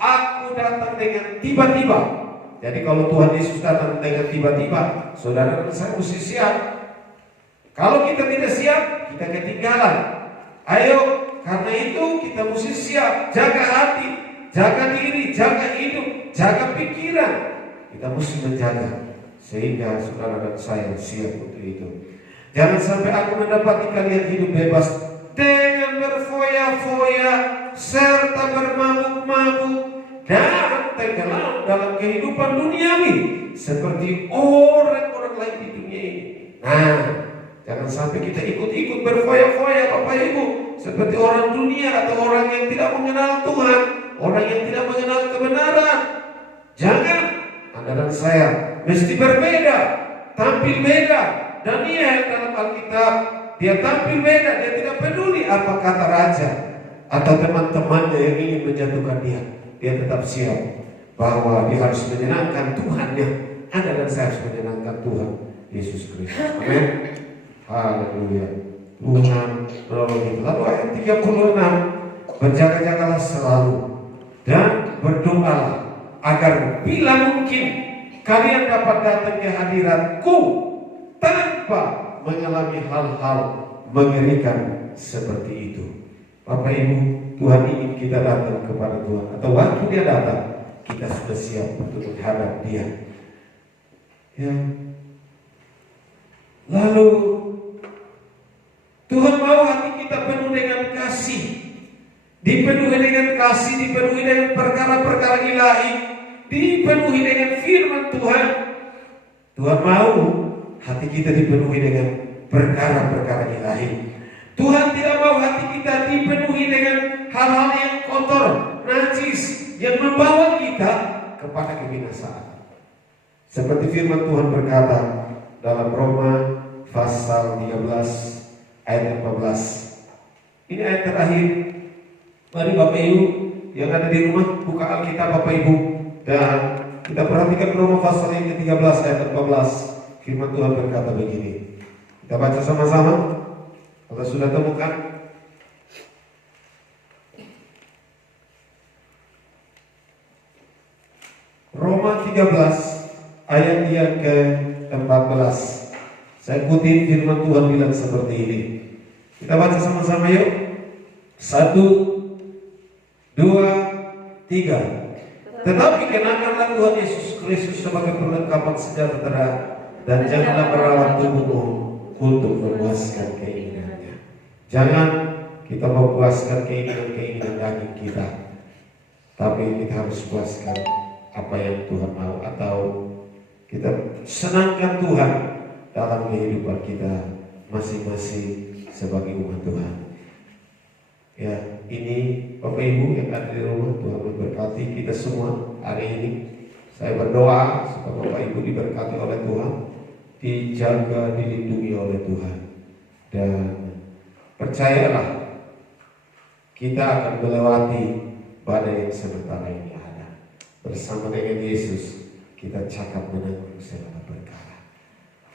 aku datang dengan tiba-tiba. Jadi kalau Tuhan Yesus datang dengan tiba-tiba, saudara dan saya mesti siap. Kalau kita tidak siap, kita ketinggalan. Ayo, karena itu kita mesti siap. Jaga hati, jaga diri, jaga hidup, jaga pikiran. Kita mesti menjaga sehingga saudara dan saya siap untuk itu. Jangan sampai aku mendapati kalian hidup bebas dengan berfoya-foya serta bermabuk-mabuk dan tenggelam dalam kehidupan duniawi seperti orang-orang lain di dunia ini. Nah, jangan sampai kita ikut-ikut berfoya-foya Bapak Ibu seperti orang dunia atau orang yang tidak mengenal Tuhan, orang yang tidak mengenal kebenaran. Jangan. Anda dan saya mesti berbeda, tampil beda. Daniel dalam Alkitab, dia tampil beda, dia tidak peduli apa kata raja atau teman-temannya yang ingin menjatuhkan dia. Dia tetap siap bahwa dia harus menyenangkan Tuhannya. Anda dan saya harus menyenangkan Tuhan Yesus Kristus. Amin. Haleluya. Tuhan menolong kita. Lalu ayat 36, berjaga-jagalah selalu dan berdoalah agar bila mungkin kalian dapat datang ke hadiratku tanpa mengalami hal-hal mengerikan seperti itu. Bapak Ibu, Tuhan ingin kita datang kepada Tuhan, atau waktu Dia datang kita sudah siap untuk menghadap Dia. Ya. Lalu Tuhan mau hati kita penuh dengan kasih, dipenuhi dengan kasih, dipenuhi dengan perkara-perkara ilahi, dipenuhi dengan firman Tuhan. Tuhan mau hati kita dipenuhi dengan perkara-perkara ilahi. Tuhan tidak mau hati kita dipenuhi dengan hal-hal yang kotor, najis, yang membawa kita kepada kebinasaan. Seperti firman Tuhan berkata dalam Roma pasal 13 ayat 14. Ini ayat terakhir. Mari Bapak Ibu yang ada di rumah buka Alkitab Bapak Ibu, dan kita perhatikan Roma pasal yang ke-13 ayat 14. Firman Tuhan berkata begini. Kita baca sama-sama. Kalau sudah temukan, Roma 13 ayat yang ke-14. Saya kutip firman Tuhan bilang seperti ini. Kita baca sama-sama yuk. 1, 2, 3. Tetapi kenakanlah Tuhan Yesus Kristus sebagai perlengkapan sejahtera, dan janganlah merawat tubuhmu untuk memuaskan keinginannya. Jangan kita memuaskan keinginan-keinginan daging kita, tapi kita harus puaskan apa yang Tuhan mau, atau kita senangkan Tuhan dalam kehidupan kita masing-masing sebagai umat Tuhan. Ya, ini Bapak Ibu yang ada di rumah, Tuhan memberkati kita semua hari ini. Saya berdoa supaya Bapak Ibu diberkati oleh Tuhan, dijaga, dilindungi oleh Tuhan, dan percayalah kita akan melewati badai yang sementara ini ada. Bersama dengan Yesus kita cakap menanggung segala perkara.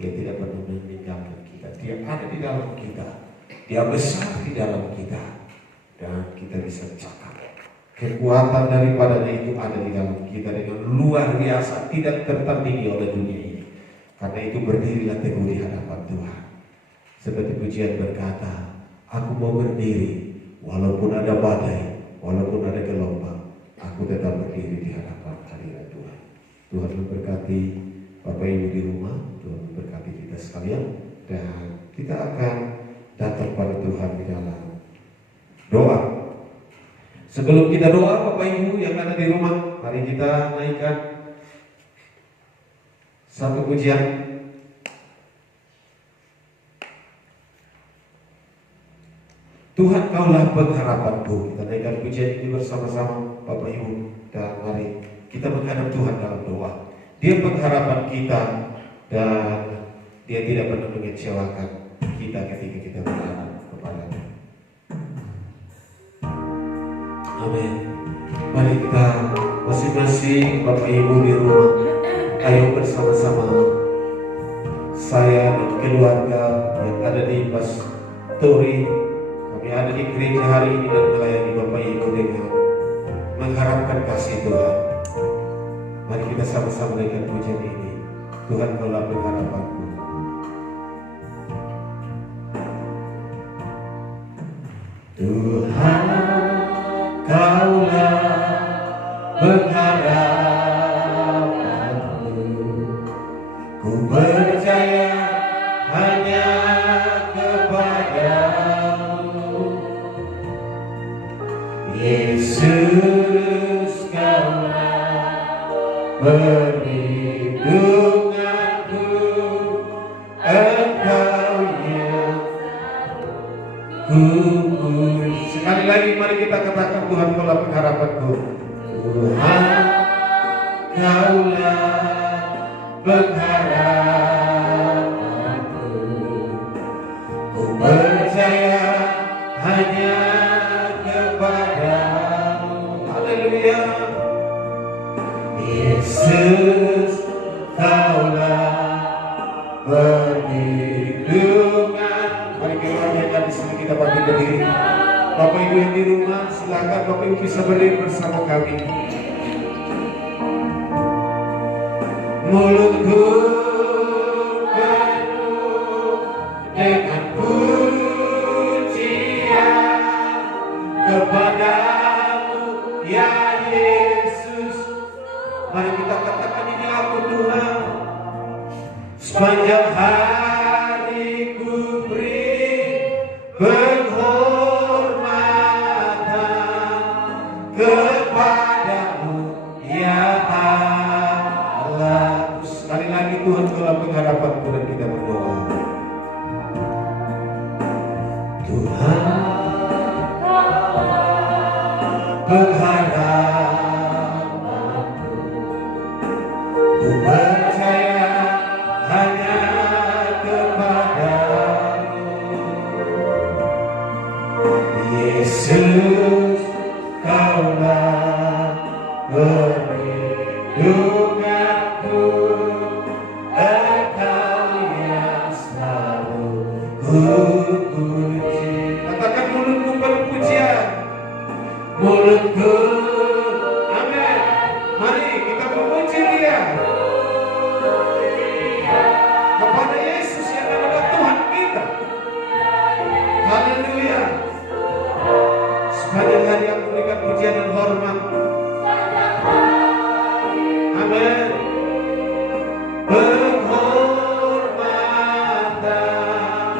Dia tidak pernah meninggalkan kita. Dia ada di dalam kita. Dia besar di dalam kita, dan kita bisa cakap. Kekuatan daripadanya itu ada di dalam kita dengan luar biasa, tidak tertandingi oleh dunia ini. Karena itu berdirilah teguh di hadapan Tuhan. Seperti pujian berkata, aku mau berdiri walaupun ada badai, walaupun ada gelombang, aku tetap berdiri di hadapan hadirat Tuhan. Tuhan memberkati Bapak Ibu di rumah, Tuhan memberkati kita sekalian, dan kita akan datang pada Tuhan di dalam doa. Sebelum kita doa, Bapak Ibu yang ada di rumah, mari kita naikkan satu pujian. Tuhan, Kaulah pengharapanku. Kita naikkan pujian ini bersama-sama Bapak Ibu, dan mari kita menghadap Tuhan dalam doa. Dia pengharapan kita, dan Dia tidak pernah mengecewakan kita ketika kita berharap kepada-Nya. Amin. Mari kita masing-masing Bapak Ibu di rumah, ayo bersama-sama saya dan keluarga yang ada di Pastori, kami ada di gereja hari ini dan melayani Bapak Ibu dengan mengharapkan kasih Tuhan. Mari kita sama-sama naikkan pujian ini. Tuhan, Kaulah pengharapanku. Tuhan, Kaulah pengharapanku. Ku percaya hanya kepadamu, Yesus. Kaulah perlindunganku, Engkau yang ku. Sekali lagi mari kita katakan, Tuhan, Kaulah pengharapanku. Tuhan, Kaulah pengharapanku. Ku percaya hanya kepadamu. Haleluya. Yesus, Kaulah perlindungan. Mari kita nyanyikan Bapak Ibu yang di rumah, silakan Bapak Ibu bisa berdiri bersama kami. Mulutku penuh dengan pujian kepadamu ya Yesus. Mari kita katakan, ini aku Tuhan. Sepanjang hari ku beri penghormatan kepadamu ya Allah. Sekali lagi Tuhan dalam pengharapan dan kita berdoa. Tuhan pengharapanku, ku percaya hanya kepadamu Yesus, Kaulah perlindunganku, Engkau yang selalu ku puji. Katakan, mulutku penuh pujian. Mulutku, amin. Mari kita memuji Dia kepada Yesus yang adalah Tuhan kita. Haleluya. Sepanjang hari yang memberikan pujian dan hormat. Amin. Penghormatan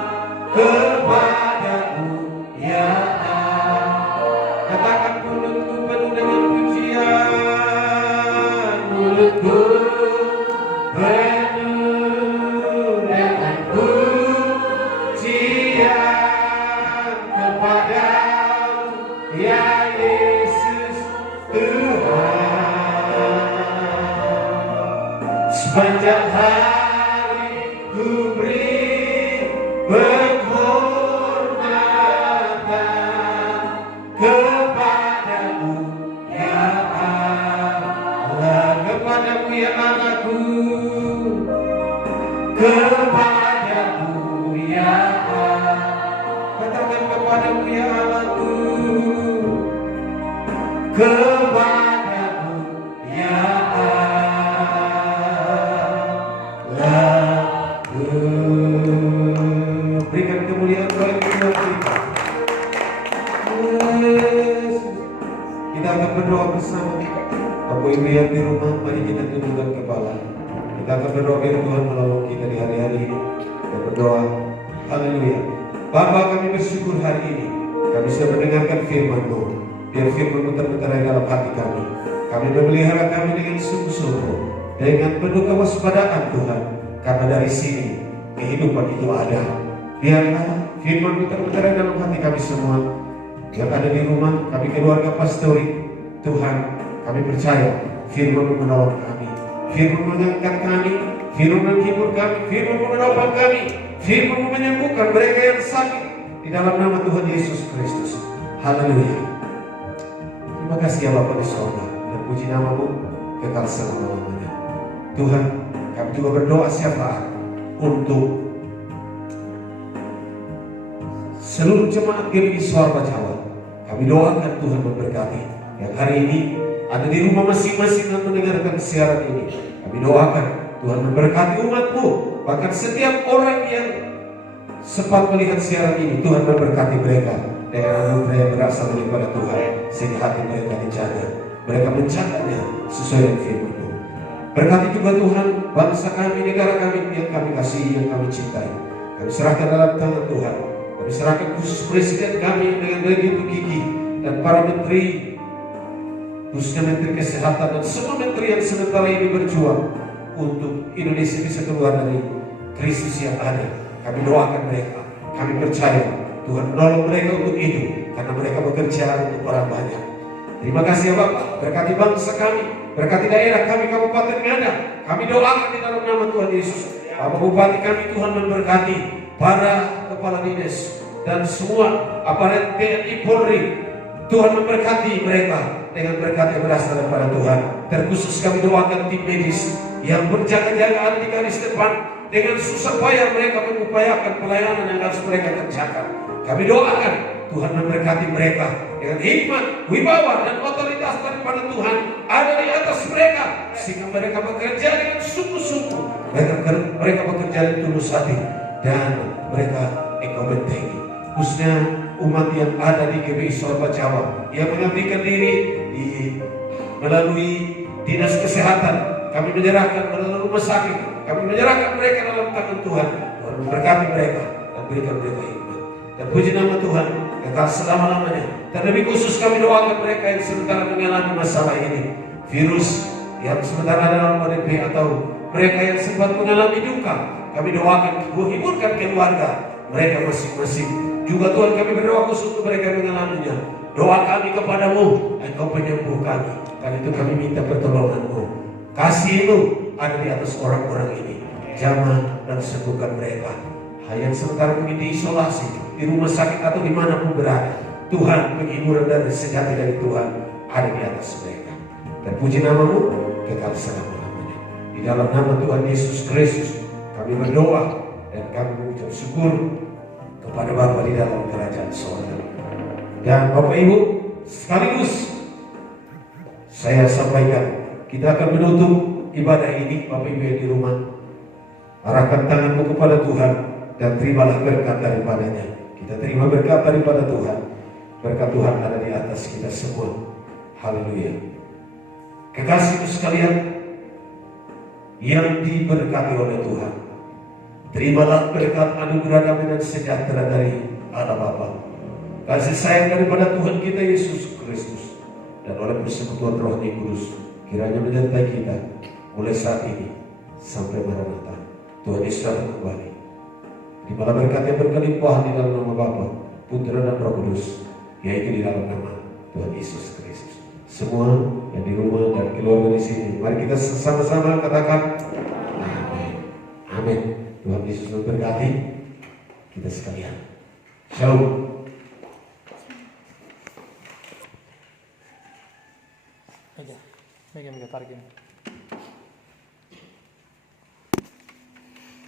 kepadamu ya Allah. Katakan, mulutku penuh dengan pujian. Mulutku penuh dengan pujian kepadamu ya Yesus Tuhan. Sepanjang hari ku beri penghormatan kepadamu ya Allah. Kepadamu ya Allahku, kepadamu ya Allah. Katakan, kepadamu ya Allahku, kepadamu ya Allahku. Berikan kemuliaan bagi Tuhan kita. Yesus. Kita akan berdoa bersama. Bapak Ibu yang di rumah, mari kita tundukkan kepala. Kita akan berdoa biar Tuhan menolong kita di hari-hari ini. Kita berdoa. Haleluya. Bapa, kami bersyukur hari ini kami sudah mendengarkan firman-Mu. Biar firman-Mu terbentuk dalam hati kami. Kami memelihara kami dengan sungguh-sungguh, dengan penuh kewaspadaan Tuhan. Karena dari sini kehidupan itu ada. Biarlah firman-Mu terbentuk dalam hati kami semua. Yang ada di rumah, kami keluarga pastori. Tuhan, kami percaya firman-Mu menolong kami, firman-Mu mengangkat kami, firman-Mu menghibur kami, firman-Mu menopang kami, firman-Mu menyembuhkan mereka yang sakit di dalam nama Tuhan Yesus Kristus. Haleluya. Terima kasih ya Bapa di surga, dan puji nama-Mu kekal selama-lamanya. Tuhan, kami juga berdoa syafaat untuk seluruh jemaat GBI Suara Jawa. Kami doakan Tuhan memberkati yang hari ini ada di rumah masing-masing dan mendengarkan siaran ini. Kami doakan Tuhan memberkati umat-Mu. Bahkan setiap orang yang sempat melihat siaran ini, Tuhan memberkati mereka dengan anugerah yang berasal daripada Tuhan, sehingga hati mereka dijaga. Mereka mencaganya sesuai dengan firman-Mu. Berkati juga Tuhan bangsa kami, negara kami yang kami kasihi, yang kami cintai. Kami serahkan dalam tangan Tuhan. Kami serahkan khusus presiden kami dengan begitu gigih, dan para menteri, khususnya Menteri Kesehatan dan semua menteri yang sementara ini berjuang untuk Indonesia bisa keluar dari krisis yang ada. Kami doakan mereka. Kami percaya Tuhan menolong mereka untuk itu, karena mereka bekerja untuk orang banyak. Terima kasih ya Bapak. Berkati bangsa kami, berkati daerah kami, Kabupaten Ngada. Kami doakan di dalam nama Tuhan Yesus. Bapak Bupati kami, Tuhan memberkati para kepala dinas dan semua aparat TNI Polri. Tuhan memberkati mereka dengan berkat yang berasal daripada Tuhan. Terkhusus kami doakan tim medis yang berjaga-jaga ada di garis depan dengan susah payah mereka mengupayakan pelayanan yang harus mereka kerjakan. Kami doakan Tuhan memberkati mereka dengan hikmat, wibawa, dan otoritas daripada Tuhan ada di atas mereka, sehingga mereka bekerja dengan sungguh-sungguh, mereka bekerja dengan tulus hati, dan mereka ekobentengi. Khususnya umat yang ada di GBI Sorba Jawa yang mengabdikan diri melalui dinas kesehatan, kami menyerahkan melalui rumah sakit, kami menyerahkan mereka dalam tangan Tuhan. Tuhan memberkati mereka dan berikan mereka hikmat. Dan puji nama Tuhan kekal selama-lamanya. Terlebih khusus kami doakan mereka yang sementara mengalami masalah ini, virus yang sementara dalam ODP atau mereka yang sempat mengalami duka. Kami doakan, hiburkan keluarga mereka masing-masing. Juga Tuhan, kami berdoa khusus untuk mereka yang mengalaminya. Doa kami kepadamu, Engkau penyembuh kami. Karena itu kami minta pertolongan-Mu. Kasih-Mu ada di atas orang-orang ini. Jamah dan sembuhkan mereka. Yang sementara mungkin diisolasi di rumah sakit atau dimanapun berada, Tuhan, penghiburan dari sejati dari Tuhan ada di atas mereka. Dan puji nama-Mu kekal selama-lamanya. Di dalam nama Tuhan Yesus Kristus kami berdoa dan kami mengucap syukur kepada Bapa di dalam kerajaan sorga. Dan Bapak Ibu sekaligus saya sampaikan, kita akan menutup ibadah ini. Bapak Ibu yang di rumah, arahkan tanganmu kepada Tuhan dan terimalah berkat daripadanya. Kita terima berkat daripada Tuhan. Berkat Tuhan ada di atas kita semua. Haleluya. Kekasihku sekalian yang diberkati oleh Tuhan, terimalah berkat anugerah damai dan sejahtera dari Allah Bapa, kasih sayang daripada Tuhan kita Yesus Kristus, dan oleh persekutuan Roh Kudus kiranya menyertai kita mulai saat ini sampai Maranatha. Tuhan Yesus datang kembali. Terimalah berkat yang berkelimpahan di dalam nama Bapa, Putra dan Roh Kudus, yaitu di dalam nama Tuhan Yesus Kristus. Semua yang di rumah dan keluarga di sini, mari kita sama-sama katakan amin. Amin. Tuhan Yesus memberkati kita sekalian. Shalom. Megan tarik ini.